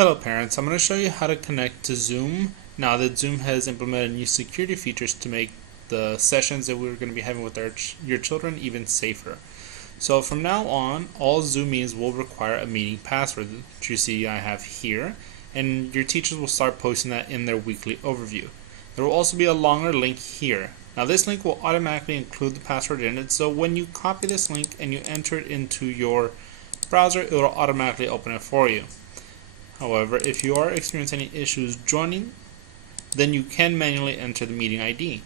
Hello parents, I'm going to show you how to connect to Zoom now that Zoom has implemented new security features to make the sessions that we're going to be having with your children even safer. So from now on, all Zoom meetings will require a meeting password, which you see I have here, and your teachers will start posting that in their weekly overview. There will also be a longer link here. Now this link will automatically include the password in it, so when you copy this link and you enter it into your browser, it will automatically open it for you. However, if you are experiencing any issues joining, then you can manually enter the meeting ID.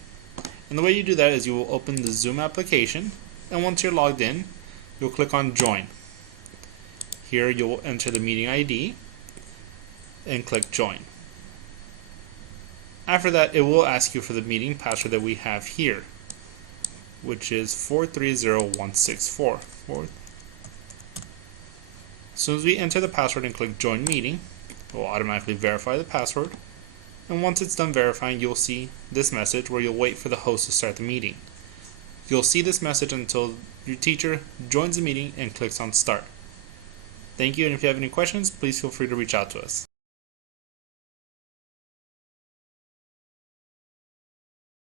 And the way you do that is you will open the Zoom application, and once you're logged in, you'll click on Join. Here you will enter the meeting ID and click Join. After that, it will ask you for the meeting password that we have here, which is 430164. As soon as we enter the password and click Join Meeting, it will automatically verify the password. And once it's done verifying, you'll see this message where you'll wait for the host to start the meeting. You'll see this message until your teacher joins the meeting and clicks on Start. Thank you, and if you have any questions, please feel free to reach out to us.